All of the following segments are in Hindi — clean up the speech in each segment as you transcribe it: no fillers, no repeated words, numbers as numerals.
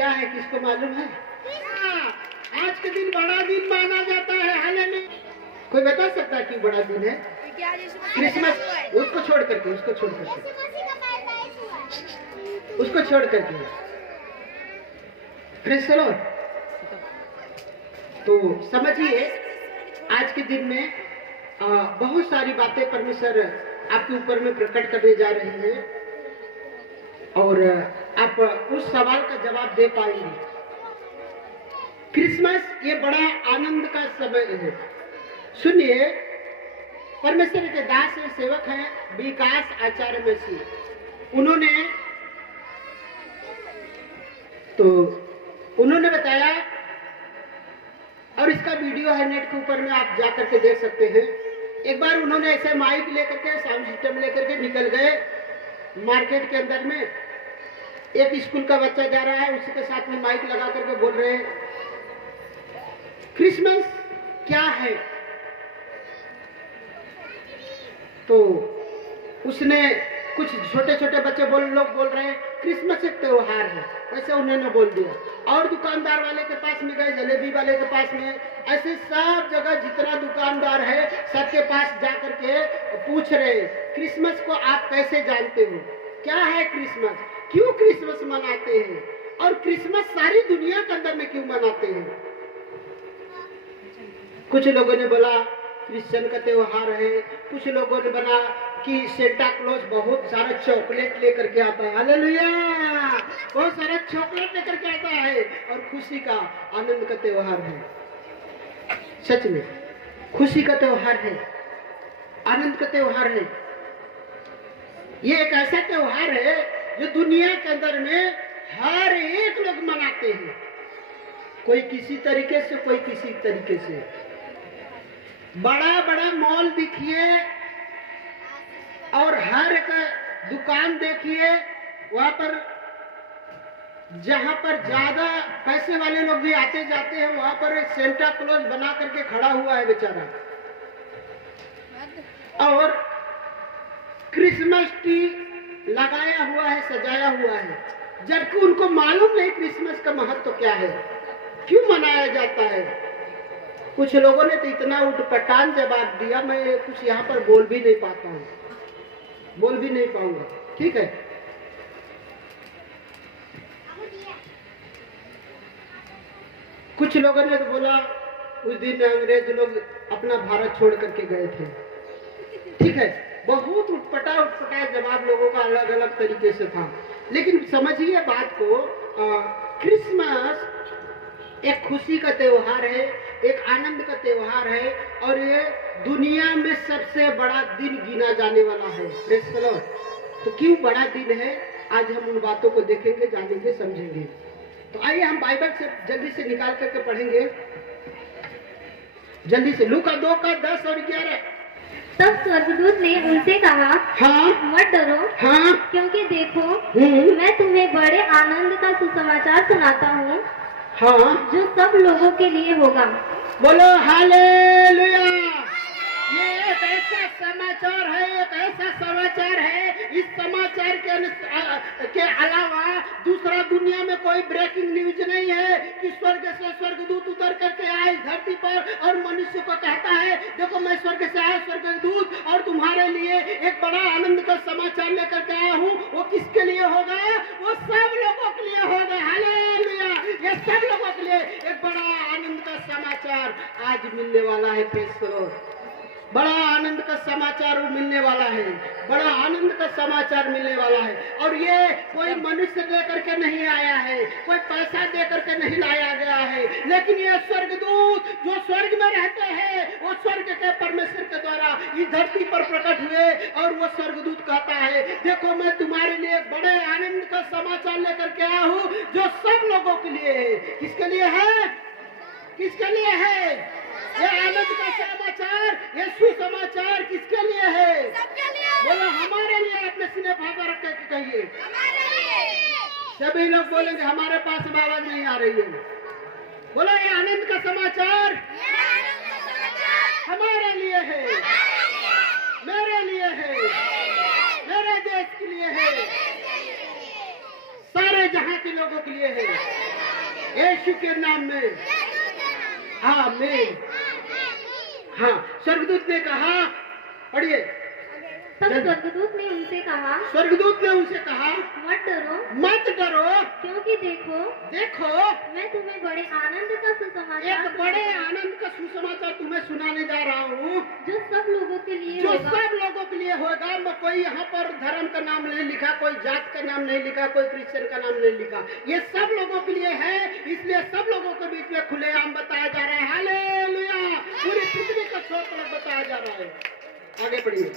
क्या है, किसको मालूम है? आज के दिन बड़ा दिन माना जाता है। हालेलुया। कोई बता सकता है क्यों बड़ा दिन है? क्रिसमस। उसको छोड़ करके प्रेज़ द लॉर्ड। तो समझिए, आज के दिन में बहुत सारी बातें परमेश्वर आपके ऊपर में प्रकट करने जा रहे हैं और आप उस सवाल का जवाब दे पाएंगे। क्रिसमस ये बड़ा आनंद का समय है। सुनिए, परमेश्वर के दास और सेवक हैं विकास आचार्य मसीह। उन्होंने बताया, और इसका वीडियो है नेट के ऊपर में, आप जा करके देख सकते हैं। एक बार उन्होंने ऐसे माइक लेकर के, साउंड सिस्टम लेकर के निकल गए मार्केट के अंदर में। एक स्कूल का बच्चा जा रहा है, उसी के साथ में माइक लगा करके बोल रहे हैं क्रिसमस क्या है। तो उसने कुछ छोटे छोटे बच्चे लोग बोल रहे हैं क्रिसमस एक त्योहार है, वैसे उन्होंने बोल दिया। और दुकानदार वाले के पास में गए, जलेबी वाले के पास में, ऐसे सब जगह जितना दुकानदार है सबके पास जा करके पूछ रहे क्रिसमस को आप कैसे जानते हो, क्या है क्रिसमस, क्यों क्रिसमस मनाते हैं, और क्रिसमस सारी दुनिया के अंदर में क्यों मनाते हैं। कुछ लोगों ने बोला क्रिश्चियन का त्योहार है, कुछ लोगों ने बोला कि सेंटा क्लॉज बहुत सारा चॉकलेट लेकर के आता है। हालेलुया, बहुत सारा चॉकलेट लेकर के आता है और खुशी का आनंद का त्योहार है। सच में खुशी का त्योहार है, आनंद का त्योहार है। ये एक ऐसा त्योहार है जो दुनिया के अंदर में हर एक लोग मनाते हैं, कोई किसी तरीके से, कोई किसी तरीके से। बड़ा बड़ा मॉल देखिए और हर एक दुकान देखिए, वहां पर जहां पर ज्यादा पैसे वाले लोग भी आते जाते हैं, वहां पर सेंटा क्लॉज बना करके खड़ा हुआ है बेचारा, और क्रिसमस ट्री लगाया हुआ है, सजाया हुआ है, जबकि उनको मालूम नहीं क्रिसमस का महत्व क्या है, क्यों मनाया जाता है। कुछ लोगों ने तो इतना उटपटांग जवाब दिया, मैं कुछ यहाँ पर बोल भी नहीं पाता हूँ, बोल भी नहीं पाऊंगा, ठीक है। कुछ लोगों ने तो बोला उस दिन अंग्रेज लोग अपना भारत छोड़ करके गए थे, ठीक है। बहुत उटपटा जवाब लोगों का अलग अलग तरीके से था। लेकिन समझिए बात को, क्रिसमस एक खुशी का त्योहार है, एक आनंद का त्योहार है, और ये दुनिया में सबसे बड़ा दिन गिना जाने वाला है। Praise the Lord. तो क्यों बड़ा दिन है, आज हम उन बातों को देखेंगे, जानेंगे, समझेंगे। तो आइए हम बाइबल से जल्दी से निकाल करके पढ़ेंगे, जल्दी से। लूका 2 का 10 और 11। तब स्वर्गदूत ने उनसे कहा, हाँ, मत डरो, हाँ, क्योंकि देखो मैं तुम्हें बड़े आनंद का सुसमाचार सुनाता हूँ, हाँ, जो सब लोगों के लिए होगा। बोलो हालेलुया। ये एक ऐसा समाचार है, एक ऐसा समाचार है, इस समाचार के अलावा दूसरा दुनिया में कोई ब्रेकिंग न्यूज नहीं है कि स्वर्ग से स्वर्गदूत उतर करके आए धरती पर और मनुष्य को कहता है देखो मैं स्वर्ग से आया स्वर्गदूत और तुम्हारे लिए एक बड़ा आनंद का समाचार लेकर के आया हूँ। वो किसके लिए होगा? वो सब लोगों के लिए होगा। हालेलुया। ये सब लोगों के लिए एक बड़ा आनंद का समाचार आज मिलने वाला है। Praise the Lord. बड़ा आनंद का समाचार मिलने वाला है, बड़ा आनंद का समाचार मिलने वाला है। और ये कोई मनुष्य देकर के नहीं आया है, कोई पैसा देकर के नहीं लाया गया है, लेकिन ये स्वर्गदूत जो स्वर्ग में रहते हैं वो स्वर्ग के परमेश्वर के द्वारा इस धरती पर प्रकट हुए। और वो स्वर्गदूत कहता है देखो मैं तुम्हारे लिए एक बड़े आनंद का समाचार लेकर के आया हूँ जो सब लोगों के लिए है। किसके लिए है? किसके लिए है ये आनंद का समाचार, ये सुसमाचार? किसके लिए है? सबके लिए। बोलो हमारे लिए। अपने सीने भागा रख के कहिए हमारे लिए। सभी लोग बोलेंगे हमारे पास आवाज नहीं आ रही है। बोलो ये आनंद का समाचार हमारे लिए है, मेरे लिए है, मेरे देश के लिए है, सारे जहां जाति लोगों के लिए है, यीशु के नाम में, आमीन। हाँ, स्वर्गदूत ने कहा, पढ़िए। तब स्वर्गदूत ने उनसे कहा, स्वर्गदूत ने उनसे कहा, मत डरो, मत डरो, क्योंकि देखो मैं तुम्हें बड़े आनंद का सुसमाचार, एक बड़े आनंद का सुसमाचार तुम्हें सुनाने जा रहा हूँ, जो सब लोगों के लिए जो होगा। सब लोगों के लिए होगा। मैं कोई यहाँ पर धर्म का नाम नहीं लिखा, कोई जात का नाम नहीं लिखा, कोई क्रिश्चियन का नाम नहीं लिखा, ये सब लोगों के लिए है। इसलिए सब लोगों के बीच में खुलेआम बताया जा रहा है, हालेलुया, पूरी पृथ्वी का छोर बताया जा रहा है। आगे बढ़िए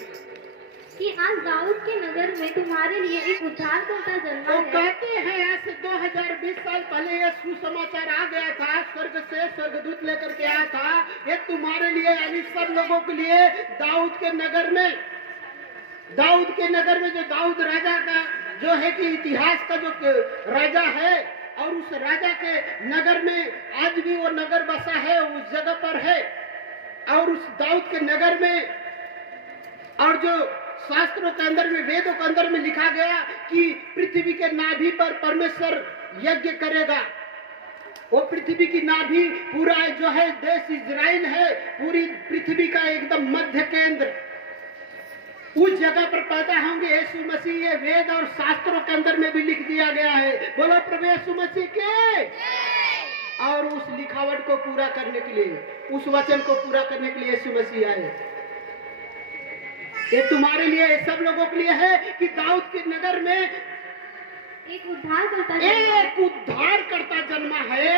कि आज दाऊद के नगर में तुम्हारे लिए एक उद्धारकर्ता जन्मा वो है। कहते हैं आज से 2020 साल पहले ये सुसमाचार आ गया था, स्वर्ग से स्वर्गदूत लेकर के आया था, ये तुम्हारे लिए यानी सब लोगों के लिए। दाऊद के नगर में जो दाऊद राजा का जो है कि इतिहास का जो राजा है, और उस राजा के नगर में आज भी वो नगर बसा है, उस जगह पर है। और उस दाऊद के नगर में, और जो शास्त्रों के अंदर में, वेदों के अंदर में लिखा गया कि पृथ्वी के नाभि पर परमेश्वर यज्ञ करेगा। वो पृथ्वी की नाभि पूरा जो है देश इजराइल है, पूरी पृथ्वी का एकदम मध्य केंद्र, उस जगह पर पैदा होंगे यीशु मसीह। ये वेद और शास्त्रों के अंदर में भी लिख दिया गया है। बोलो प्रभु यीशु मसीह के। और उस लिखावट को पूरा करने के लिए, उस वचन को पूरा करने के लिए यीशु मसीह आए। ये तुम्हारे लिए, सब लोगों के लिए है कि दाऊद के नगर में एक उद्धारकर्ता जन्मा है,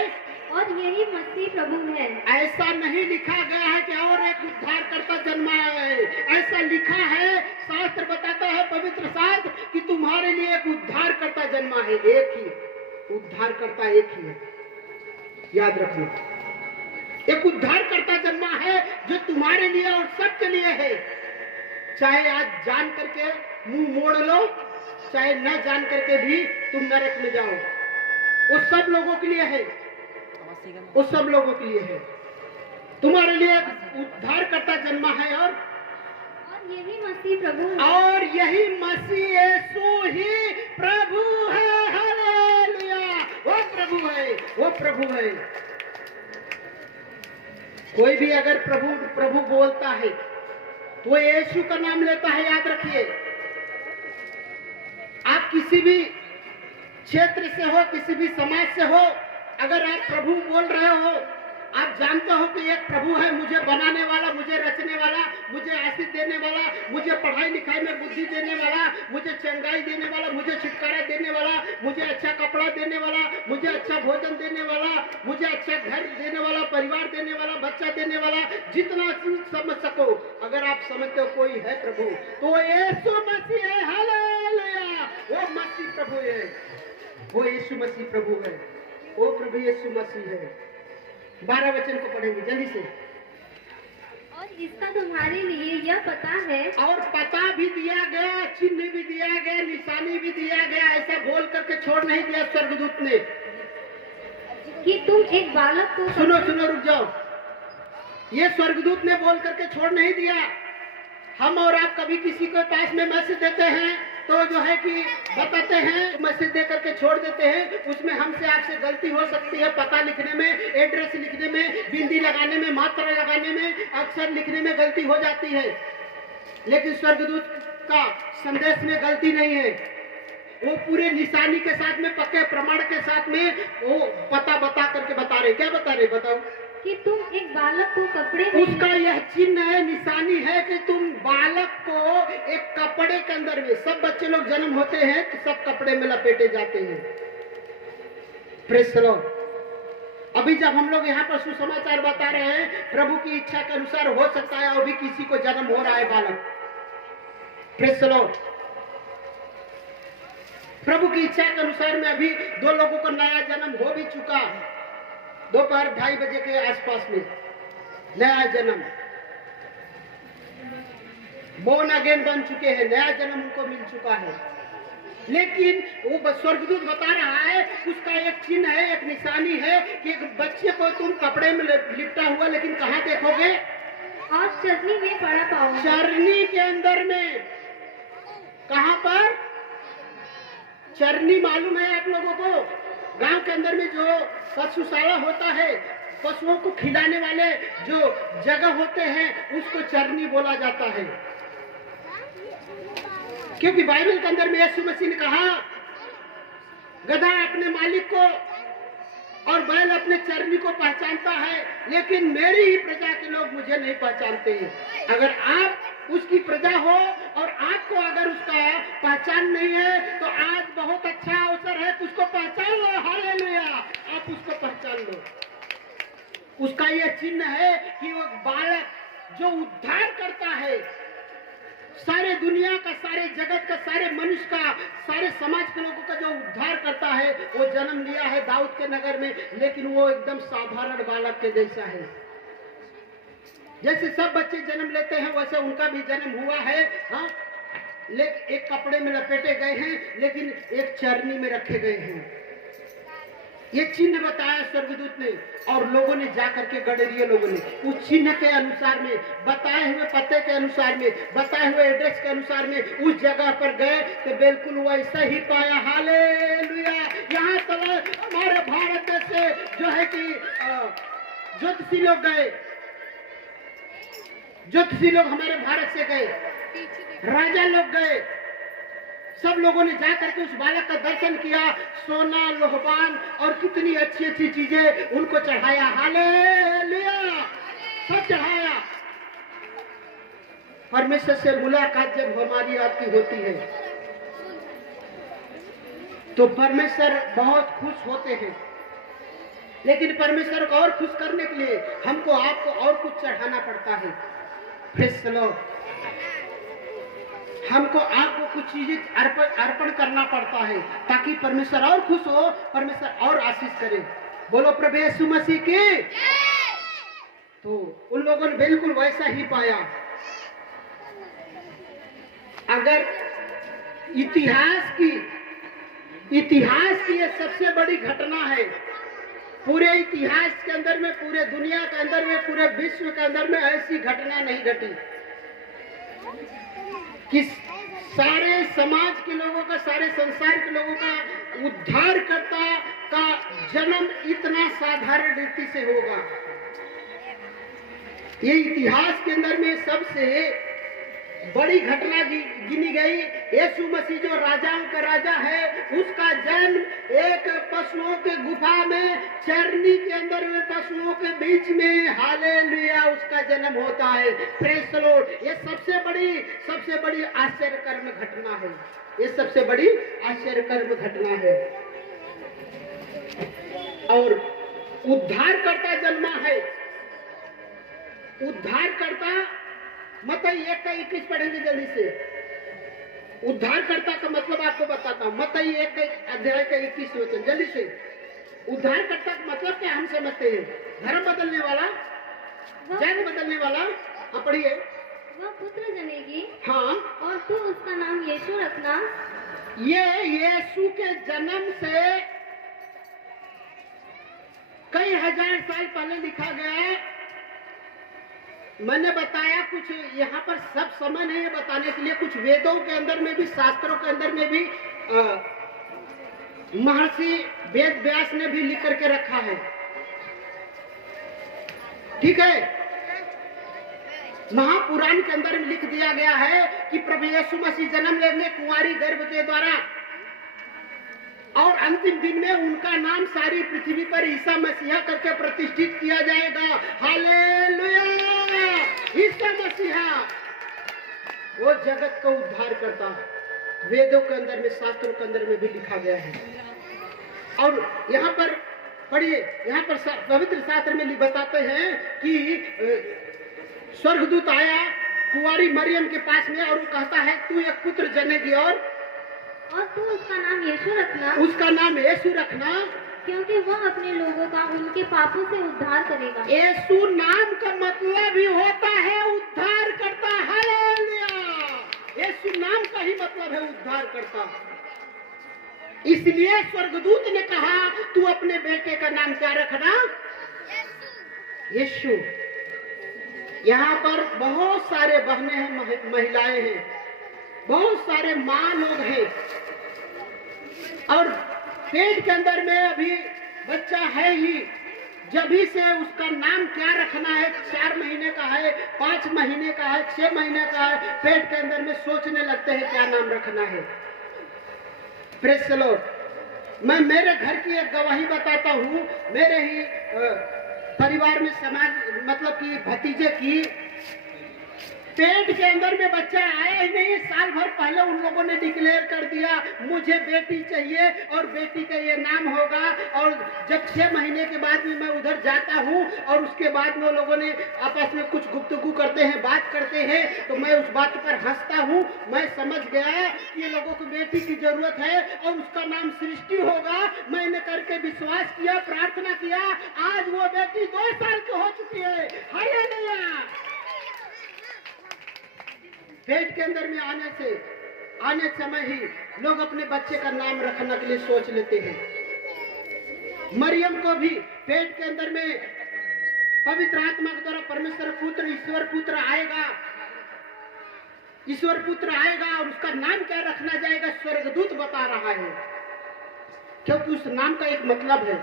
और यही मसीह प्रभु है। ऐसा नहीं लिखा गया है कि और एक उद्धारकर्ता जन्मा है, ऐसा लिखा है, शास्त्र बताता है, पवित्र शास्त्र, कि तुम्हारे लिए एक उद्धारकर्ता जन्मा है। एक ही उद्धारकर्ता, एक ही है, याद रखना। एक उद्धारकर्ता जन्मा है जो तुम्हारे लिए और सबके लिए है। चाहे आज जान करके मुंह मोड़ लो, चाहे न जान करके भी तुम नरक में जाओ, वो सब लोगों के लिए है, वो सब लोगों के लिए है। तुम्हारे लिए उद्धारकर्ता जन्मा है, और यही मसीह प्रभु है, और यही मसीह यीशु ही प्रभु है। हालेलुया, वो प्रभु है, वो प्रभु है। कोई भी अगर प्रभु प्रभु बोलता है, वो यीशु का नाम लेता है, याद रखिए। आप किसी भी क्षेत्र से हो, किसी भी समाज से हो, अगर आप प्रभु बोल रहे हो, आप जानते हो कि एक प्रभु है, मुझे बनाने वाला, मुझे रचने वाला, मुझे आशीष देने वाला, मुझे पढ़ाई लिखाई में बुद्धि देने वाला, मुझे चंगाई देने वाला, मुझे छुटकारा देने वाला, मुझे अच्छा कपड़ा देने वाला, मुझे अच्छा भोजन देने वाला, मुझे अच्छा घर देने वाला, परिवार देने वाला, बच्चा देने वाला, जितना चीज समझ सको, अगर आप समझते हो कोई है प्रभु, तो यीशु मसीह है। हालेलुया, वो मसीह प्रभु है, वो यीशु मसीह प्रभु है, वो प्रभु यीशु मसीह है। 12 वचन को पढ़ेंगे जल्दी से। और इसका तुम्हारे लिए यह पता है, और पता भी दिया गया, चिन्ह भी दिया गया, निशानी भी दिया गया, ऐसा बोल करके छोड़ नहीं दिया स्वर्गदूत ने, कि तुम एक बालक को, सुनो रुक जाओ, ये स्वर्गदूत ने बोल करके छोड़ नहीं दिया। हम और आप कभी किसी के पास में मैसेज देते हैं तो जो है कि बताते हैं, मैसेज दे करके छोड़ देते हैं, उसमें हमसे आपसे गलती हो सकती है, पता लिखने में, एड्रेस लिखने में, बिंदी लगाने में, मात्रा लगाने में, अक्षर लिखने में गलती हो जाती है। लेकिन स्वर्गदूत का संदेश में गलती नहीं है, वो पूरे निशानी के साथ में, पक्के प्रमाण के साथ में वो पता बता करके बता रहे। क्या बता रहे बताओ? कि तुम एक बालक को कपड़े में, उसका यह चिन्ह है, निशानी है कि तुम बालक को एक कपड़े के अंदर में, सब बच्चे लोग जन्म होते हैं तो सब कपड़े में लपेटे जाते हैं। Praise the Lord. अभी जब हम लोग यहाँ पर सुसमाचार बता रहे हैं, प्रभु की इच्छा के अनुसार हो सकता है अभी किसी को जन्म हो रहा है बालक। Praise the Lord. प्रभु की इच्छा के अनुसार में अभी 2 लोगों को नया जन्म हो भी चुका, दोपहर 2:30 बजे के आसपास में नया जन्म, बोर्न अगेन बन चुके हैं, नया जन्म उनको मिल चुका है। लेकिन वो स्वर्गदूत बता रहा है, उसका एक चिन्ह है, एक निशानी है कि एक बच्चे को तुम कपड़े में लिपटा हुआ, लेकिन कहाँ देखोगे? और चरनी में पड़ा पाओगे। चरनी के अंदर में। कहाँ पर? चरनी मालूम है आप लोगों को? गांव के अंदर में जो पशुशाला होता है, पशुओं को खिलाने वाले जो जगह होते हैं उसको चरनी बोला जाता है। क्योंकि बाइबल के अंदर में यीशु मसीह ने कहा, गधा अपने मालिक को और बैल अपने चरनी को पहचानता है, लेकिन मेरी ही प्रजा के लोग मुझे नहीं पहचानते हैं। अगर आप उसकी प्रजा हो और आपको अगर उसका पहचान नहीं है तो आज बहुत अच्छा अवसर है, उसको पहचान लो। हालेलुया, आप उसको पहचान लो। उसका यह चिन्ह है कि वो बालक जो उद्धार करता है, सारे दुनिया का, सारे जगत का, सारे मनुष्य का, सारे समाज के लोगों का जो उद्धार करता है, वो जन्म लिया है दाऊद के नगर में, लेकिन वो एकदम साधारण बालक के जैसा है। जैसे सब बच्चे जन्म लेते हैं वैसे उनका भी जन्म हुआ है। हाँ, लेकिन एक कपड़े में लपेटे गए हैं, लेकिन एक चरनी में रखे गए हैं। ये चिन्ह बताया स्वर्गदूत ने, और लोगों ने जाकर के गडरिये लोगों ने उस चिन्ह के अनुसार में, बताए हुए पते के अनुसार में, बताए हुए एड्रेस के अनुसार में उस जगह पर गए तो बिल्कुल वैसा ही पाया। हालेलुया। यहाँ तक हमारे भारत देश से जो है कि ज्योतिषी लोग गए, ज्योतिषी लोग हमारे भारत से गए, राजा लोग गए, सब लोगों ने जाकर के उस बालक का दर्शन किया। सोना, लोहबान और कितनी अच्छी अच्छी चीजें उनको चढ़ाया। हालेलुया, सब चढ़ाया। परमेश्वर से मुलाकात जब हमारी आपकी होती है तो परमेश्वर बहुत खुश होते हैं, लेकिन परमेश्वर को और खुश करने के लिए हमको आपको और कुछ चढ़ाना पड़ता है। Praise the Lord. हमको आपको कुछ चीजें अर्पण करना पड़ता है ताकि परमेश्वर और खुश हो, परमेश्वर और आशीष करे। बोलो प्रभु यीशु मसीह की। तो उन लोगों ने बिल्कुल वैसा ही पाया। अगर इतिहास की ये सबसे बड़ी घटना है, पूरे इतिहास के अंदर में, पूरे दुनिया के अंदर में, पूरे विश्व के अंदर में ऐसी घटना नहीं घटी कि सारे समाज के लोगों का, सारे संसार के लोगों का उद्धारकर्ता का जन्म इतना साधारण रीति से होगा। ये इतिहास के अंदर में सबसे बड़ी घटना गिनी गई। यीशु मसीह जो राजाओं का राजा है, उसका जन्म एक पशुओं के गुफा में, चरनी के अंदर में, पशुओं के बीच में, हालेलुया, उसका जन्म होता है। Praise the Lord. ये सबसे बड़ी आश्चर्यकर्म घटना है। ये सबसे बड़ी आश्चर्यकर्म घटना है। और उद्धारकर्ता जन्मा है। उद्धारकर्ता, मत्ती 1:21 पढ़ेंगे जल्दी से। उद्धारकर्ता का मतलब आपको बताता हूँ। मत्ती 1:21 वचन जल्दी से। उद्धारकर्ता का मतलब क्या हम समझते हैं? धर्म बदलने वाला, जाति बदलने वाला। हाँ पढ़िए। वह पुत्र जनेगी, हाँ, और तू उसका नाम यीशु रखना। ये यीशु के जन्म से कई हजार साल पहले लिखा गया। मैंने बताया कुछ यहाँ पर सब समय नहीं है बताने के लिए। कुछ वेदों के अंदर में भी, शास्त्रों के अंदर में भी महर्षि वेद व्यास ने भी लिख करके रखा है। ठीक है। महापुराण के अंदर में लिख दिया गया है कि प्रभु यीशु मसीह जन्म लेंगे कुंवारी गर्भ के द्वारा, और अंतिम दिन में उनका नाम सारी पृथ्वी पर ईसा मसीहा करके प्रतिष्ठित किया जाएगा। हालेलुया। ईसा मसीहा वो जगत का उद्धार करता। वेदों के अंदर में, शास्त्रों के अंदर में भी लिखा गया है। और यहाँ पर पढ़िए, यहाँ पर पवित्र शास्त्र में बताते हैं कि स्वर्गदूत आया कुंवारी मरियम के पास में और वो कहता है तू एक पुत्र जनेगी और तू उसका नाम यीशु रखना। उसका नाम यीशु रखना, क्योंकि वह अपने लोगों का उनके पापों से उद्धार करेगा। यीशु नाम का मतलब ही होता है उद्धार करता। हालेलुया। यीशु नाम का ही मतलब है उद्धार करता। इसलिए स्वर्गदूत ने कहा तू अपने बेटे का नाम क्या रखना? यीशु। यहाँ पर बहुत सारे बहनें हैं, महिलाएं हैं, बहुत सारे माँ लोग हैं, और पेट के अंदर में अभी बच्चा है ही, जभी से उसका नाम क्या रखना है, 4 महीने का है, 5 महीने का है, 6 महीने का है, पेट के अंदर में सोचने लगते हैं क्या नाम रखना है। Praise the Lord. मैं मेरे घर की एक गवाही बताता हूँ। मेरे ही परिवार में समाज मतलब कि भतीजे की पेट के अंदर में बच्चा आया ही नहीं, साल भर पहले उन लोगों ने डिक्लेयर कर दिया मुझे बेटी चाहिए और बेटी का ये नाम होगा। और जब 6 महीने के बाद में मैं उधर जाता हूँ और उसके बाद में वो लोगों ने आपस में कुछ गुफ्तगू करते हैं, बात करते हैं, तो मैं उस बात पर हंसता हूँ। मैं समझ गया कि ये लोगों को बेटी की जरूरत है और उसका नाम सृष्टि होगा। मैंने करके विश्वास किया, प्रार्थना किया, आज वो बेटी 2 साल की हो चुकी है। हालेलुया। पेट के अंदर में आने समय ही लोग अपने बच्चे का नाम रखने के लिए सोच लेते हैं। मरियम को भी पेट के अंदर में पवित्र आत्मा के द्वारा परमेश्वर पुत्र ईश्वर पुत्र आएगा और उसका नाम क्या रखना जाएगा, स्वर्गदूत बता रहा है। क्योंकि उस नाम का एक मतलब है,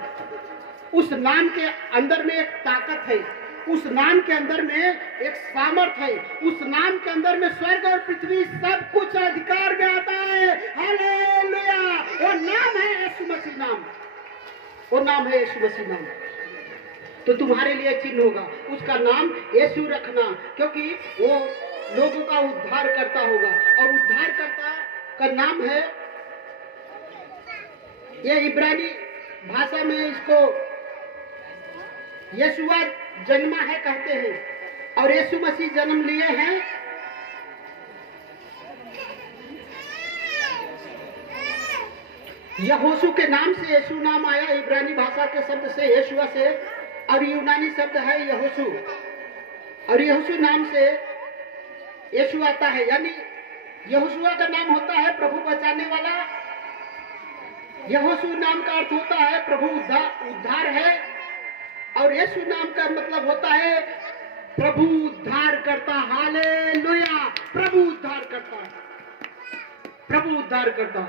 उस नाम के अंदर में एक ताकत है, उस नाम के अंदर में एक सामर्थ्य है, उस नाम के अंदर में स्वर्ग और पृथ्वी सब कुछ अधिकार में आता है। हालेलुया। वो नाम है यीशु मसीह नाम, वो नाम है यीशु मसीह नाम। तो तुम्हारे लिए चिन्ह होगा, उसका नाम यीशु रखना, क्योंकि वो लोगों का उद्धार करता होगा। और उद्धारकर्ता का नाम है, ये इब्रानी भाषा में इसको यीशुआ जन्मा है कहते हैं। और यीशु मसीह जन्म लिए हैं यहोशू के नाम से। यीशु नाम आया इब्रानी भाषा के शब्द से, यीशुआ से, और यूनानी शब्द है यहोशू, और यहोशू नाम से यीशु आता है। यानी यहोशुआ का नाम होता है प्रभु बचाने वाला, यहोशू नाम का अर्थ होता है प्रभु उद्धार है, और यीशु नाम का मतलब होता है प्रभु उद्धार करता। हालेलुया। प्रभु उद्धार करता, प्रभु उद्धार करता।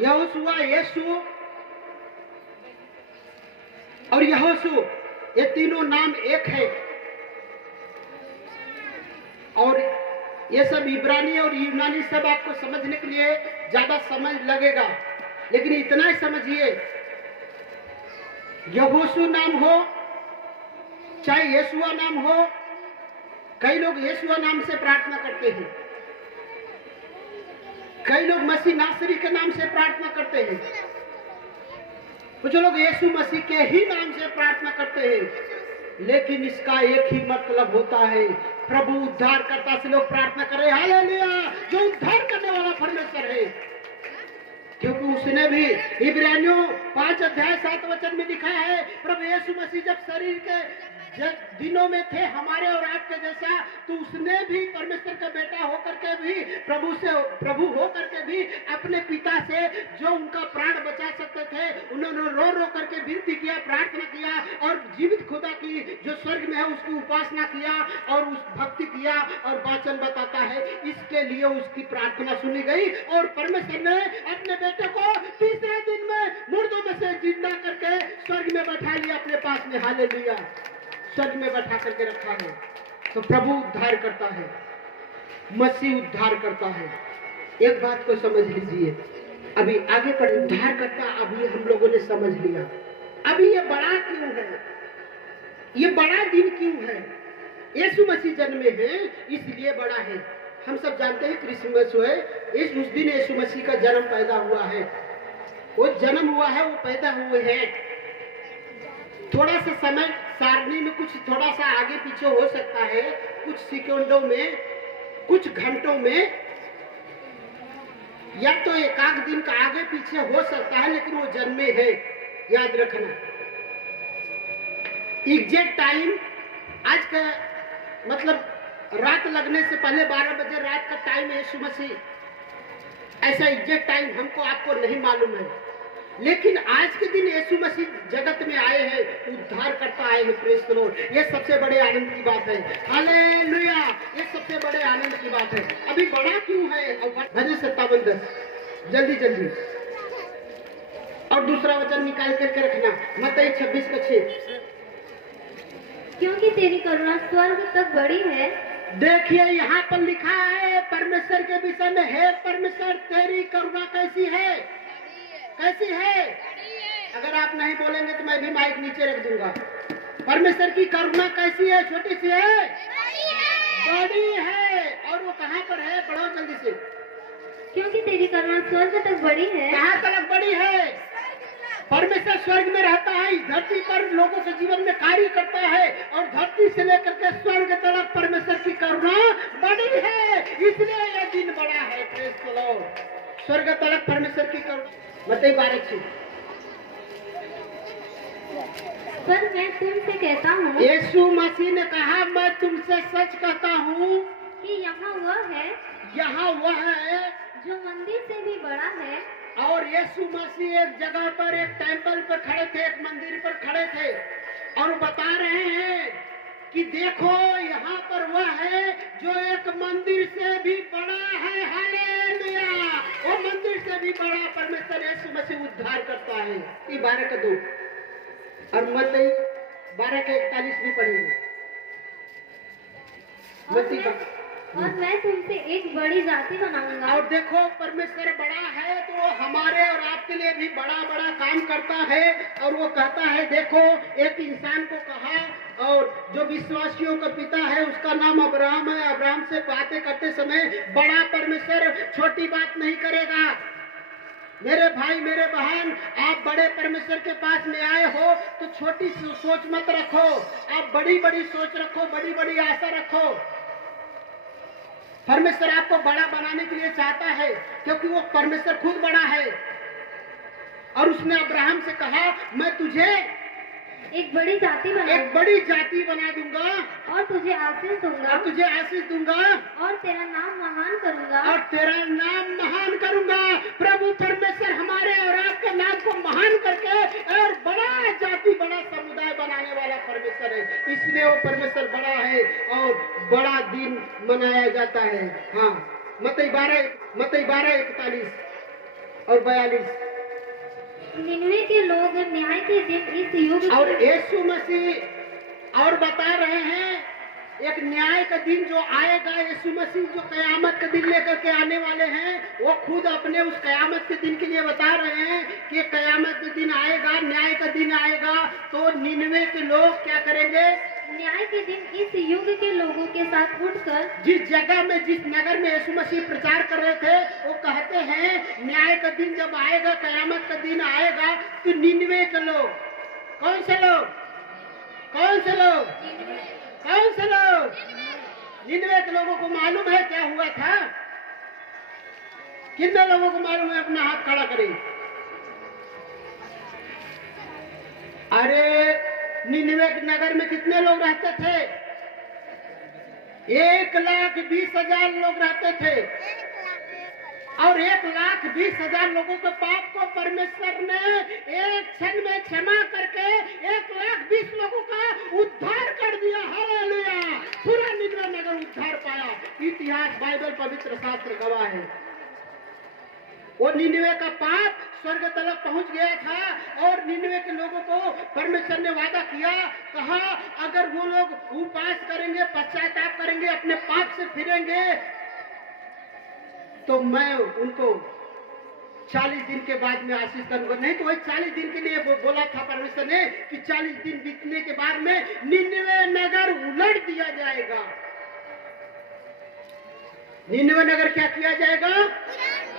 यहोशुआ, यीशु और यहोशू, ये तीनों नाम एक है। और ये सब इब्रानी और यूनानी सब आपको समझने के लिए ज्यादा समय लगेगा, लेकिन इतना ही समझिए, यहोशू नाम हो चाहे यीशुआ नाम हो, कई लोग यीशुआ नाम से प्रार्थना करते हैं, कई लोग मसीह नासरी के नाम से प्रार्थना करते हैं, कुछ लोग यीशु मसीह के ही नाम से प्रार्थना करते हैं। लेकिन इसका एक ही मतलब होता है, प्रभु उद्धार करता से लोग प्रार्थना करें। हालेलुया। जो उद्धार करने वाला परमेश्वर है, क्योंकि उसने भी इब्रानियों 5 अध्याय 7 वचन में लिखा है, प्रभु यीशु मसीह जब शरीर के दिनों में थे हमारे और आपके जैसा, तो उसने भी परमेश्वर का बेटा होकर के भी प्रभु होकर के भी अपने पिता से जो उनका प्राण बचा सकते थे, उन्होंने रो रो करके विनती किया, प्रार्थना किया और जीवित खुदा की जो स्वर्ग में है उसकी उपासना किया और उस भक्ति किया। और वचन बताता है इसके लिए उसकी प्रार्थना सुनी गई और परमेश्वर ने अपने बेटे को तीसरे दिन में मुर्दों में से जिंदा करके स्वर्ग में बैठा लिया अपने पास में। हालेलुया। स्वर्ग में बैठा करके रखा है। तो प्रभु उद्धार करता है, मसीह उद्धार करता है। एक बात को समझ लीजिए, अभी आगे पर उद्धार करता अभी हम लोगों ने समझ लिया। अभी ये बड़ा क्यों है, ये बड़ा दिन क्यों है? यीशु मसीह जन्मे हैं इसलिए बड़ा है। हम सब जानते हैं क्रिसमस है, उस दिन यीशु मसीह का जन्म पैदा हुआ है, वो जन्म हुआ है, वो पैदा हुए हैं। थोड़ा सा समय सारणी में कुछ थोड़ा सा आगे पीछे हो सकता है, कुछ सेकंडों में, कुछ घंटों में, या तो एक आध दिन का आगे पीछे हो सकता है, लेकिन वो जन्मे है। याद रखना एग्जैक्ट टाइम, आज का मतलब रात लगने से पहले 12 बजे रात का टाइम यीशु मसीह, ऐसा एग्जैक्ट टाइम हमको आपको नहीं मालूम है, लेकिन आज के दिन यीशु मसीह जगत में आए हैं, उद्धार करता आए हैं। Praise the Lord. ये सबसे बड़े आनंद की बात है। हालेलुया। ये सबसे बड़े आनंद की बात है। अभी बड़ा क्यों है? भजन 57:10 जल्दी जल्दी। और दूसरा वचन निकाल करके रखना, मत्ती 26:6। क्योंकि तेरी करुणा स्वर्ग तक बड़ी है। देखिए यहाँ पर लिखा है परमेश्वर के विषय में, हे परमेश्वर तेरी करुणा कैसी है, कैसी है। अगर आप नहीं बोलेंगे तो मैं भी माइक नीचे रख दूंगा। परमेश्वर की करुणा कैसी है, छोटी सी है, बड़ी है। और वो कहाँ पर है, पढ़ो जल्दी से। क्योंकि तेरी करुणा स्वर्ग तक बड़ी है। कहाँ तक बड़ी है? परमेश्वर स्वर्ग में रहता है, इस धरती पर लोगों के जीवन में कार्य करता है, और धरती से लेकर के स्वर्ग तक परमेश्वर की करुणा बड़ी है, इसलिए यह दिन बड़ा है। Praise the Lord. स्वर्ग तक परमेश्वर की करुणा। मत्ती 12:6। पर मैं तुमसे कहता हूँ, यीशु मसीह ने कहा, मैं तुमसे सच कहता हूँ कि यहाँ वह है, यहाँ वह है जो मंदिर से भी बड़ा है। और यीशु मसीह एक जगह पर, एक टेंपल पर खड़े थे, एक मंदिर पर खड़े थे, और बता रहे हैं कि देखो यहाँ पर वह है जो एक मंदिर से भी बड़ा है। हालेलुया। वो मंदिर से भी बड़ा परमेश्वर यीशु मसीह उद्धार करता है। ये 12:2 और मत्ती 12:41 भी पढ़ेंगे। और मैं तुमसे एक बड़ी जाति बनाऊंगा। और देखो परमेश्वर बड़ा है तो वो हमारे और आपके लिए भी बड़ा बड़ा काम करता है। और वो कहता है, देखो एक इंसान को कहा, और जो विश्वासियों का पिता है उसका नाम अब्राहम है। अब्राहम से बातें करते समय बड़ा परमेश्वर छोटी बात नहीं करेगा। मेरे भाई मेरे बहन, आप बड़े परमेश्वर के पास में आए हो तो छोटी सोच मत रखो, आप बड़ी बड़ी सोच रखो, बड़ी बड़ी आशा रखो। परमेश्वर आपको बड़ा बनाने के लिए चाहता है, क्योंकि वो परमेश्वर खुद बड़ा है। और उसने अब्राहम से कहा, मैं तुझे एक बड़ी जाति बना दूंगा, और तुझे आशीष दूंगा, और तेरा नाम महान करूंगा। प्रभु परमेश्वर हमारे और आपके नाम को महान करके और बड़ा जाति, बड़ा समुदाय बनाने वाला परमेश्वर है। इसलिए वो परमेश्वर बड़ा है और बड़ा दिन मनाया जाता है। हाँ, मत्ती 12:41 और 42। निन्वे के लोग न्याय के दिन इस युग और यीशु मसीह और बता रहे हैं, एक न्याय का दिन जो आएगा, यीशु मसीह जो कयामत का दिन लेकर के आने वाले हैं, वो खुद अपने उस कयामत के दिन के लिए बता रहे हैं कि कयामत का दिन आएगा, न्याय का दिन आएगा। तो निन्वे के लोग क्या करेंगे? न्याय के दिन इस युग के लोगों के साथ उठकर, जिस जगह में, जिस नगर में यीशु मसीह प्रचार कर रहे थे, वो कहते हैं न्याय का दिन जब आएगा, कयामत का दिन आएगा, तो निन्वे के लोग, कौन से लोग? निन्वे के लोगों को मालूम है क्या हुआ था? कितने लोगों को मालूम है? अपना हाथ खड़ा करें। अरे निन्वे नगर में कितने लोग रहते थे? 1,20,000 लोग रहते थे। और 1,20,000 लोगों के पाप को परमेश्वर ने एक क्षण में क्षमा करके 1,20,000 लोगों का उद्धार कर दिया। हालेलुया। पूरा निन्वे नगर उद्धार पाया। इतिहास, बाइबल, पवित्र शास्त्र गवाह है। वो निन्वे का पाप स्वर्ग तक पहुंच गया था, और निन्वे के लोगों को परमेश्वर ने वादा किया, कहा अगर वो लोग उपवास करेंगे, पश्चाताप करेंगे, अपने पाप से फिरेंगे, तो मैं उनको 40 दिन के बाद में आशीष करूंगा। नहीं तो वही 40 दिन के लिए बोला था परमेश्वर ने कि 40 दिन बीतने के बाद में निन्वे नगर उलट दिया जाएगा। निन्वे नगर क्या किया जाएगा?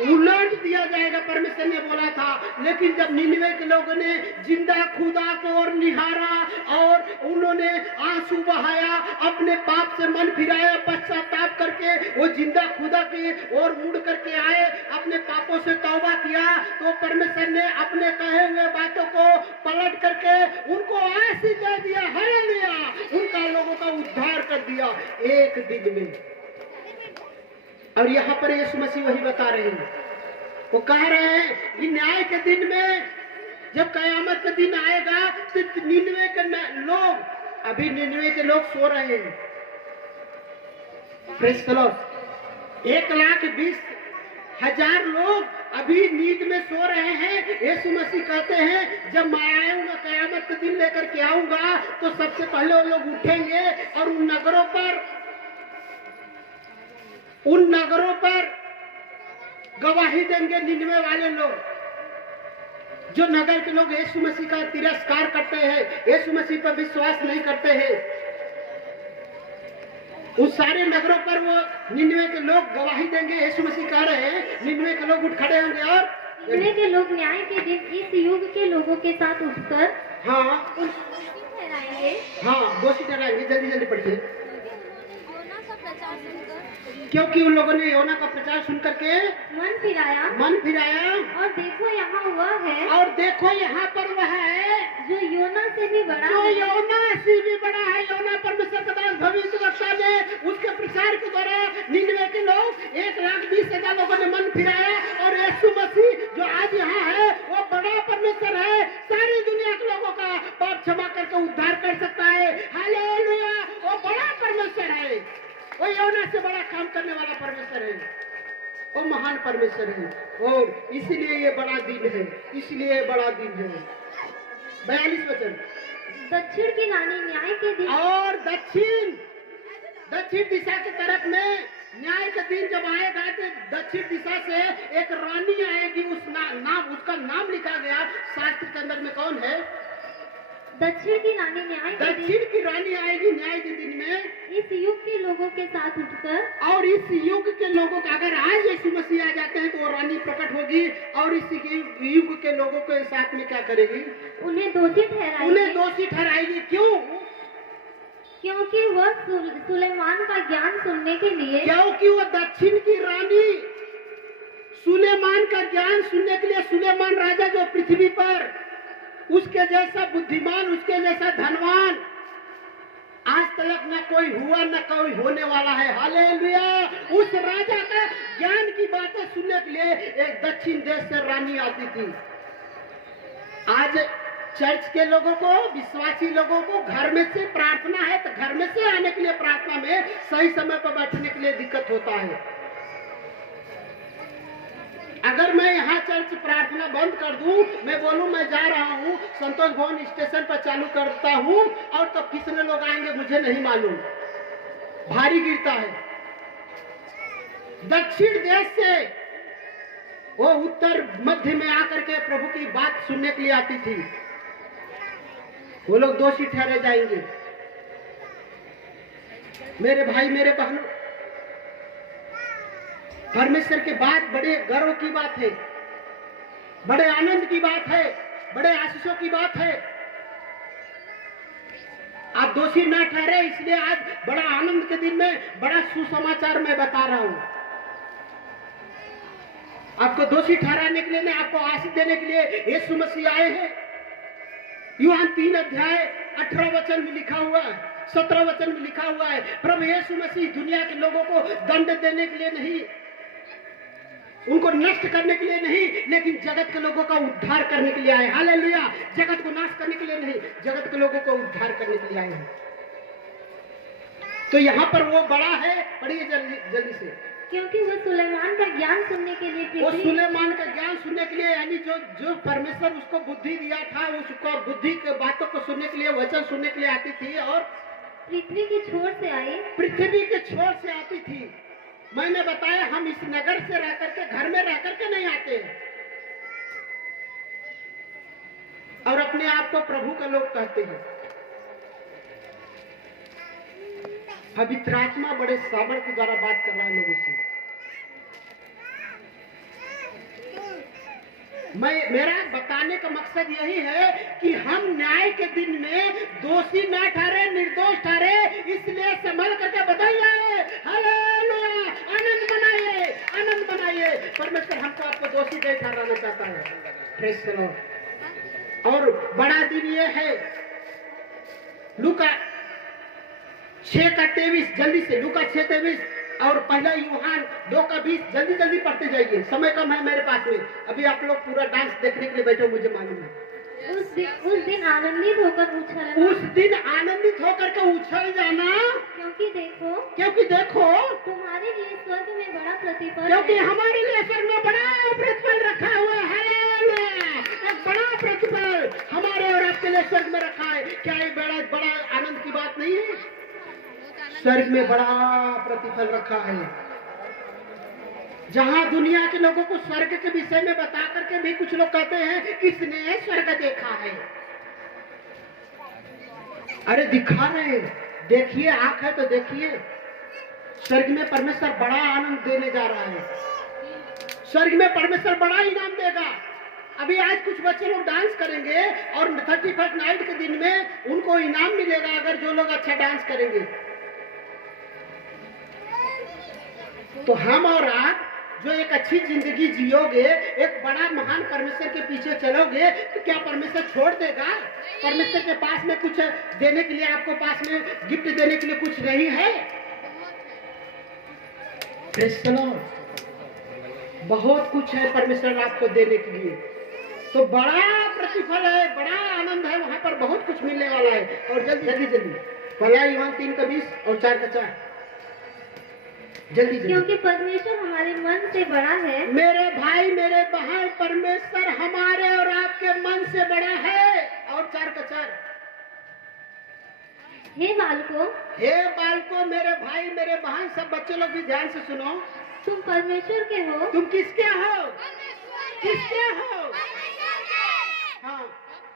उलट दिया जाएगा, परमेश्वर ने बोला था। लेकिन जब निन्वे के लोगों ने जिंदा खुदा को और निहारा, और उन्होंने आंसू बहाया, अपने पाप से मन फिराया, पश्चाताप करके वो जिंदा खुदा की ओर मुड़ करके आए, अपने पापों से तौबा किया, तो परमेश्वर ने अपने कहे हुए बातों को पलट करके उनको आशीष दे दिया। हालेलुया। उनका लोगों का उद्धार कर दिया एक दिन में। और यहाँ पर यीशु मसीह वही बता रहे हैं। वो कह रहे हैं कि न्याय के दिन में, जब कयामत का दिन आएगा, तो निन्वे के लोग, अभी निन्वे के लोग सो रहे हैं। Praise the Lord. 1,20,000 लोग अभी नींद में सो रहे हैं। यीशु मसीह कहते हैं जब मैं आऊंगा कयामत के दिन लेकर के आऊंगा तो सबसे पहले वो लोग उठेंगे और उन नगरों पर गवाही देंगे। निन्वे वाले लोग, जो नगर के लोग यीशु मसीह का तिरस्कार करते हैं, यीशु मसीह पर विश्वास नहीं करते हैं, उस सारे नगरों पर वो निन्वे के लोग गवाही देंगे। यीशु मसीह कह रहे हैं निन्वे के लोग उठ खड़े होंगे और निन्वे के लोग न्याय के दिन इस युग के लोगों के साथ उठकर हाँ ठहराएंगे। हाँ दोषी ठहराएंगे। जल्दी जल्दी पढ़िए। क्योंकि उन लोगों ने योना का प्रचार सुन करके मन फिराया और देखो यहाँ वह है, और देखो यहाँ पर वह है जो योना से भी बड़ा जो है। योना से भी बड़ा है। योना परमेश्वर का दास भविष्यवक्ता ने उसके प्रचार के द्वारा निन्वे के लोग 1,20,000 लोगों ने मन फिराया। और यीशु मसीह जो आज यहाँ है वो बड़ा परमेश्वर है, सारी दुनिया के लोगों का पाप क्षमा करके उद्धार कर सकता है। हालेलुया, वो बड़ा परमेश्वर है, वो योना से बड़ा काम करने वाला परमेश्वर है, वो महान परमेश्वर है। और इसलिए ये बड़ा दिन है, इसलिए ये बड़ा दिन है। 42 वचन। दक्षिण की रानी न्याय के दिन और दक्षिण दिशा की तरफ में न्याय का दिन जब आएगा तो दक्षिण दिशा से एक रानी आएगी। उसका नाम लिखा गया शास्त्र के अंदर में। कौन है? दक्षिण की रानी न्याय के दिन, दक्षिण की रानी आएगी न्याय के दिन में इस युग के लोगों के साथ उठकर। और इस युग के लोगों का, अगर आज यीशु मसीह आ जाते हैं तो वो रानी प्रकट होगी और इस युग के लोगों के साथ में क्या करेगी? उन्हें दोषी ठहराएगी। क्यों? क्योंकि वह सुलेमान का ज्ञान सुनने के लिए, क्योंकि वो दक्षिण की रानी सुलेमान का ज्ञान सुनने के लिए, सुलेमान राजा जो पृथ्वी पर उसके जैसा बुद्धिमान, उसके जैसा धनवान आज तक न कोई हुआ न कोई होने वाला है। हालेलुया, उस राजा का ज्ञान की बातें सुनने के लिए एक दक्षिण देश से रानी आती थी। आज चर्च के लोगों को, विश्वासी लोगों को घर में से प्रार्थना है तो घर में से आने के लिए प्रार्थना में सही समय पर बैठने के लिए दिक्कत होता है। अगर मैं यहाँ चर्च प्रार्थना बंद कर दूं, मैं बोलूं मैं जा रहा हूँ संतोष भवन स्टेशन पर चालू करता हूँ और तब कितने लोग आएंगे मुझे नहीं मालूम, भारी गिरता है। दक्षिण देश से वो उत्तर मध्य में आकर के प्रभु की बात सुनने के लिए आती थी। वो लोग दोषी ठहरे जाएंगे। मेरे भाई मेरे बहनों, परमेश्वर के बात बड़े गर्व की बात है, बड़े आनंद की बात है, बड़े आशीषों की बात है। आप दोषी ना ठहरे, इसलिए आज बड़ा आनंद के दिन में बड़ा सुसमाचार मैं बता रहा हूं। आपको दोषी ठहराने के लिए नहीं, आपको आशीष देने के लिए यीशु मसीह आए हैं। यूहन्ना 3 अध्याय 18 वचन में लिखा हुआ है, 17 वचन में लिखा हुआ है, प्रभु यीशु मसीह दुनिया के लोगों को दंड देने के लिए नहीं, उनको नष्ट करने के लिए नहीं, लेकिन जगत के लोगों का उद्धार करने के लिए आए। हालेलुया, जगत को नाश करने के लिए नहीं, जगत के लोगों को उद्धार करने के लिए आए हैं। तो यहाँ पर वो बड़ा है, पढ़िए जल्दी से। क्योंकि वो सुलेमान का ज्ञान सुनने के लिए, वो सुलेमान का ज्ञान सुनने के लिए, यानी जो परमेश्वर उसको बुद्धि दिया था, उसको बुद्धि के बातों को सुनने के लिए, वचन सुनने के लिए आती थी। और पृथ्वी की छोर से आई, पृथ्वी के छोर से आती थी। मैंने बताया हम इस नगर से रह करके, घर में रह करके नहीं आते और अपने आप को प्रभु का लोग कहते हैं। पवित्र आत्मा बड़े सामर्थ्य के द्वारा बात कर रहा है लोगों से। मेरा बताने का मकसद यही है कि हम न्याय के दिन में दोषी न ठहरे, निर्दोष ठहरे, इसलिए संभल करके बताइए। हालेलुया, आनंद मनाइए। परमेश्वर हमको आपको दोषी नहीं ठहराना चाहता है। Praise the Lord. और बड़ा दिन ये है, लूका 6:23, जल्दी से लूका 6:23 और पहला यूहन्ना 2:20, जल्दी जल्दी पढ़ते जाइए, समय कम है मेरे पास में। अभी आप लोग पूरा डांस देखने के लिए बैठे हो, मुझे मालूम है। उस दिन आनंदित होकर उछलना, उस दिन आनंदित होकर के उछल जाना, क्योंकि देखो तुम्हारे लिए स्वर्ग में बड़ा प्रतिफल क्योंकि है। हमारे लिए स्वर्ग में बड़ा प्रतिफल रखा हुआ है। हालेलुया! एक बड़ा प्रतिफल हमारे और आपके लिए स्वर्ग में रखा है। क्या ये बड़ा बड़ा आनंद की बात नहीं है? स्वर्ग में बड़ा प्रतिफल रखा है। जहां दुनिया के लोगों को स्वर्ग के विषय में बता करके भी कुछ लोग कहते हैं किसने स्वर्ग देखा है। अरे दिखा रहे, देखिए, आंख है तो देखिए। स्वर्ग में परमेश्वर बड़ा आनंद देने जा रहा है। स्वर्ग में परमेश्वर बड़ा इनाम देगा। अभी आज कुछ बच्चे लोग डांस करेंगे और 31st नाइट के दिन में उनको इनाम मिलेगा अगर जो लोग अच्छा डांस करेंगे। तो हम और आप जो एक अच्छी जिंदगी जियोगे, एक बड़ा महान परमेश्वर के पीछे चलोगे, तो क्या परमेश्वर छोड़ देगा? परमेश्वर के पास में कुछ देने के लिए, आपको पास में गिफ्ट देने के लिए कुछ नहीं है? बहुत कुछ है परमेश्वर आपको देने के लिए। तो बड़ा प्रतिफल है, बड़ा आनंद है, वहां पर बहुत कुछ मिलने वाला है। और जल्दी जल्दी पहला यूहन्ना 3:20 और 4:4 जल्दी। क्योंकि परमेश्वर हमारे मन से बड़ा है। मेरे भाई मेरे बहन, परमेश्वर हमारे और आपके मन से बड़ा है। और 4:4 हे बालकों, मेरे भाई मेरे बहन, सब बच्चे लोग भी ध्यान से सुनो। तुम परमेश्वर के हो। तुम किसके हो? किसके हो? हाँ।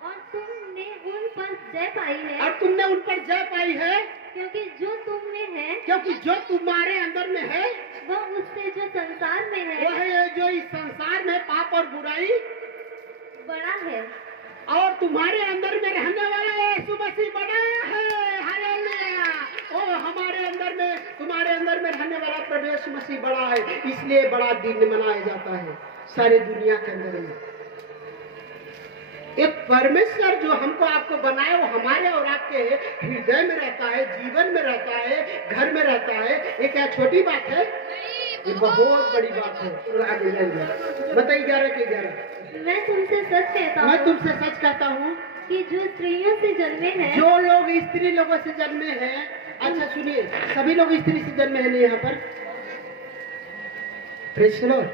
और तुमने उन पर जय पाई है। और तुमने उन पर जय पाई है, क्योंकि जो तुम में है, क्योंकि जो तुम्हारे अंदर में है, वह उससे जो संसार में है, वह है जो इस संसार में पाप और बुराई बड़ा है। और तुम्हारे अंदर में रहने वाला यीशु मसीह बड़ा है। हालेलुया! ओ हमारे अंदर में, तुम्हारे अंदर में रहने वाला प्रभु यीशु मसीह बड़ा है। इसलिए बड़ा दिन मनाया जाता है सारी दुनिया के अंदर में। एक परमेश्वर जो हमको आपको बनाया, वो हमारे और आपके हृदय में रहता है, जीवन में रहता है, घर में रहता है। ये क्या छोटी बात है? ये बहुत बड़ी बात है। बताइए 11:11। मैं तुमसे सच कहता हूँ, मैं तुमसे सच कहता हूँ कि जो स्त्रियों से जन्मे हैं, जो लोग स्त्री लोगों से जन्मे हैं। अच्छा सुनिए, सभी लोग स्त्री से जन्मे हैं यहाँ पर। Praise the Lord.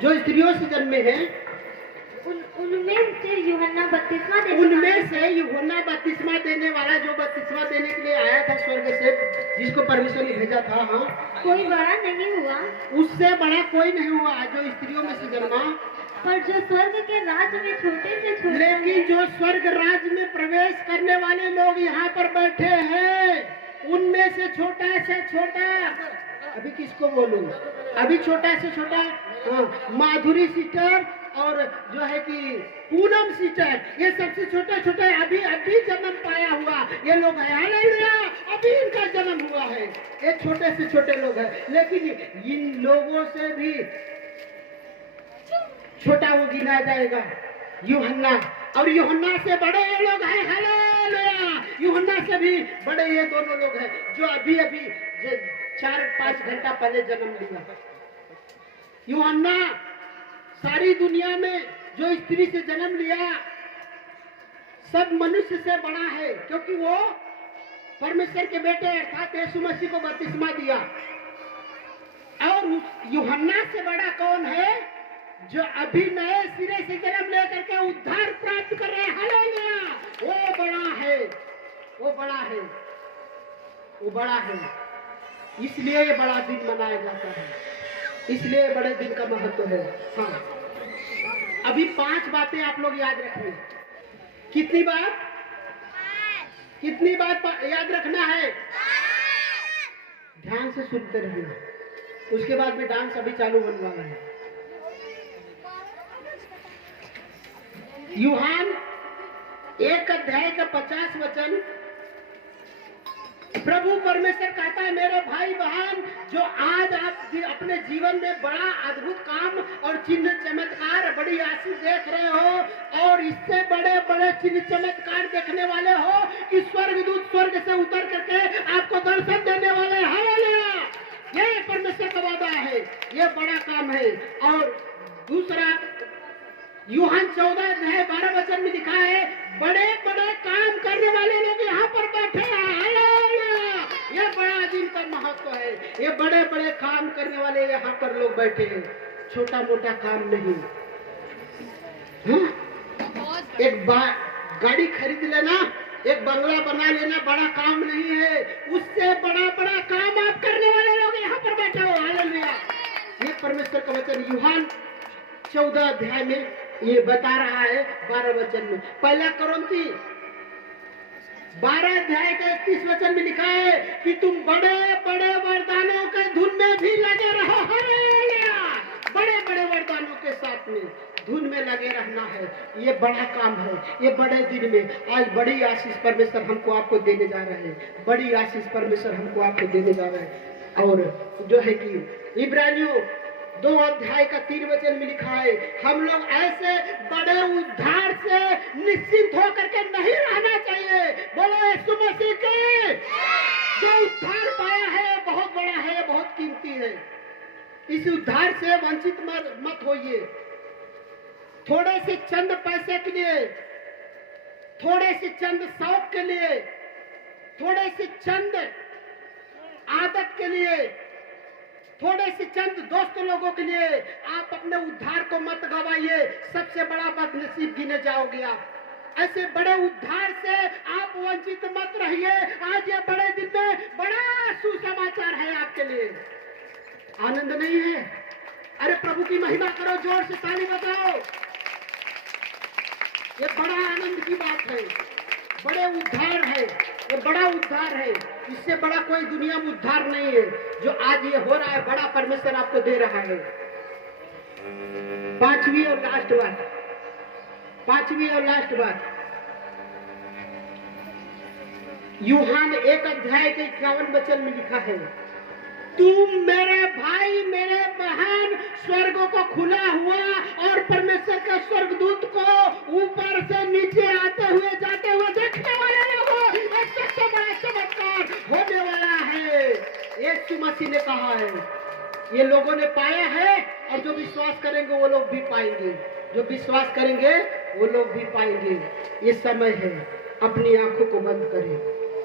जो स्त्रियों से जन्मे हैं उनमें से यूहन्ना बपतिस्मा देने वाला, जो बपतिस्मा देने के लिए आया था स्वर्ग से, जिसको परमेश्वर ने भेजा था, हाँ, कोई बड़ा नहीं हुआ, उससे बड़ा कोई नहीं हुआ जो स्त्रियों में से जन्मा। पर जो स्वर्ग के राज्य में छोटे से छोटे, लेकिन जो स्वर्ग राज्य में प्रवेश करने वाले लोग यहाँ पर बैठे हैं, उनमें से छोटा से छोटा, अभी किसको बोलूं, अभी छोटा से छोटा, हाँ, माधुरी सिस्टर और जो है कि पूनम सिस्टर, ये सबसे छोटा छोटा अभी जन्म पाया हुआ ये लोग है। हालेलुया! अभी इनका जन्म हुआ है। ये छोटे से छोटे लोग हैं, लेकिन इन लोगों से भी छोटा वो गिना जाएगा यूहन्ना, और यूहन्ना से बड़े ये लोग हैं। हालेलुया! यूहन्ना से भी बड़े ये दोनों लोग हैं जो अभी 4-5 घंटा पहले जन्म लिया। यूहन्ना सारी दुनिया में जो स्त्री से जन्म लिया, सब मनुष्य से बड़ा है, क्योंकि वो परमेश्वर के बेटे अर्थात यीशु मसीह को बपतिस्मा दिया। और उस यूहन्ना से बड़ा कौन है? जो अभी नए सिरे से जन्म लेकर के उद्धार प्राप्त कर रहे हैं। हालेलुया! वो बड़ा है, वो बड़ा है, वो बड़ा है। इसलिए ये बड़ा दिन मनाया जाता है, इसलिए बड़े दिन का महत्व है। हाँ, अभी 5 बातें आप लोग याद रखिए। कितनी बात याद रखना है? ध्यान से सुनते रहना। उसके बाद में डांस अभी चालू होने वाला है। यूहान 1:50 प्रभु परमेश्वर कहता है, मेरे भाई बहन, जो आज आप अपने जीवन में बड़ा अद्भुत काम और चिन्ह चमत्कार, बड़ी आशीष देख रहे हो, और इससे बड़े बड़े चिन्ह चमत्कार देखने वाले हो कि स्वर्गदूत स्वर्ग से उतर करके आपको दर्शन देने वाले। हालेलुया! ये परमेश्वर का वादा है, ये बड़ा काम है। और दूसरा यूहन 14:12 में लिखा है, बड़े बड़े काम करने वाले लोग यहाँ पर बैठे हैं। हालेलुया! ये बड़ा दिन का महत्व है। ये बड़े बड़े काम करने वाले यहाँ पर लोग बैठे हैं, छोटा मोटा काम नहीं। हाँ? एक गाड़ी खरीद लेना, एक बंगला बना लेना बड़ा काम नहीं है। उससे बड़ा बड़ा काम आप करने वाले लोग यहाँ पर बैठे हो। हालेलुया! ये परमेश्वर का वचन यूहन 14 अध्याय में ये बता रहा है 12 वचन में। पहला कोरिन्थी 12 अध्याय का 31 वचन में लिखा है कि तुम बड़े बड़े वरदानों के धुन में भी लगे रहो। हालेलुया! बड़े बड़े वरदानों के साथ में धुन में लगे रहना है। ये बड़ा काम है। ये बड़े दिन में आज बड़ी आशीष परमेश्वर हमको आपको देने जा रहे हैं। बड़ी आशीष परमेश्वर हमको आपको देने जा रहे हैं। और जो है कि इब्रानियों 2 अध्याय का 3 वचन में लिखा है, हम लोग ऐसे बड़े उद्धार से निश्चिंत होकर के नहीं रहना चाहिए। बोलो यीशु मसीह के। जो उद्धार पाया है बहुत बड़ा है, बहुत कीमती है। इस उद्धार से वंचित मत होइए। थोड़े से चंद पैसे के लिए, थोड़े से चंद शौक के लिए, थोड़े से चंद आदत के लिए, थोड़े से चंद दोस्त लोगों के लिए आप अपने उद्धार को मत गवाइए। सबसे बड़ा बदनसीब गिने जाओगे आप। ऐसे बड़े उद्धार से आप वंचित मत रहिए। आज ये बड़े दिन में बड़ा सुसमाचार है आपके लिए। आनंद नहीं है? अरे प्रभु की महिमा करो, जोर से ताली बजाओ। ये बड़ा आनंद की बात है, बड़े उद्धार है। ये बड़ा उद्धार है। इससे बड़ा कोई दुनिया में उद्धार नहीं है। जो आज ये हो रहा है, बड़ा परमेश्वर आपको दे रहा है। पांचवी और लास्ट बात, यूहन 1 अध्याय के 51 वचन में लिखा है, तुम मेरे भाई, मेरे बहन, स्वर्गों को खुला हुआ और परमेश्वर के स्वर्गदूत को ऊपर से नीचे आते हुए जाते हुए देखने वाले लोगों, एक सबसे बड़ा चमत्कार होने वाला है। यीशु मसीह ने कहा है, ये लोगों ने पाया है और जो विश्वास करेंगे वो लोग भी पाएंगे। जो विश्वास करेंगे वो लोग भी पाएंगे। ये समय है, अपनी आंखों को बंद करें।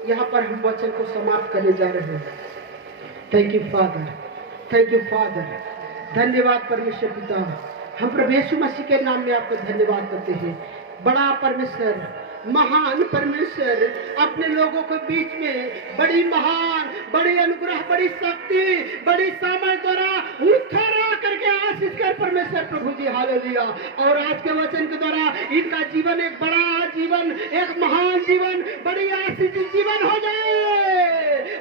यहाँ पर हम वचन को समाप्त करने जा रहे हैं। Thank you father, thank you father. धन्यवाद परमेश्वर पिता। हम प्रभु यीशु मसीह के नाम में आपको धन्यवाद करते हैं। बड़ा परमेश्वर, महान परमेश्वर, अपने लोगों के बीच में बड़ी महान, बड़ी अनुग्रह, बड़ी शक्ति, बड़ी सामर्थ द्वारा उठा करके आशीष कर परमेश्वर प्रभु जी। हालेलुया! और आज के वचन के द्वारा इनका जीवन एक बड़ा जीवन, एक महान जीवन, बड़ी आशीष जीवन हो जाए।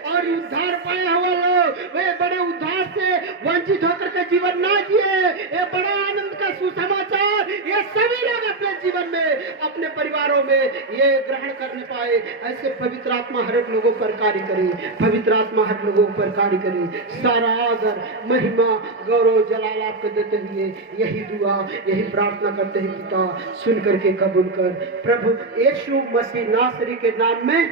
और उद्धार पाया हुआ लोग वे बड़े उद्धार से वंचित होकर के जीवन ना जिए। ये बड़ा आनंद का सुसमाचार ये सभी लोग अपने जीवन में, अपने परिवारों में ये ग्रहण करने पाए। ऐसे पवित्र आत्मा हर एक लोगों पर कार्य करे। पवित्र आत्मा हर लोगों पर कार्य करे। सारा आदर, महिमा, गौरव, जलाल आपको देते हुए यही दुआ, यही प्रार्थना करते हैं पिता। सुन करके कबूल कर प्रभु यीशु मसीह नासरी के नाम में।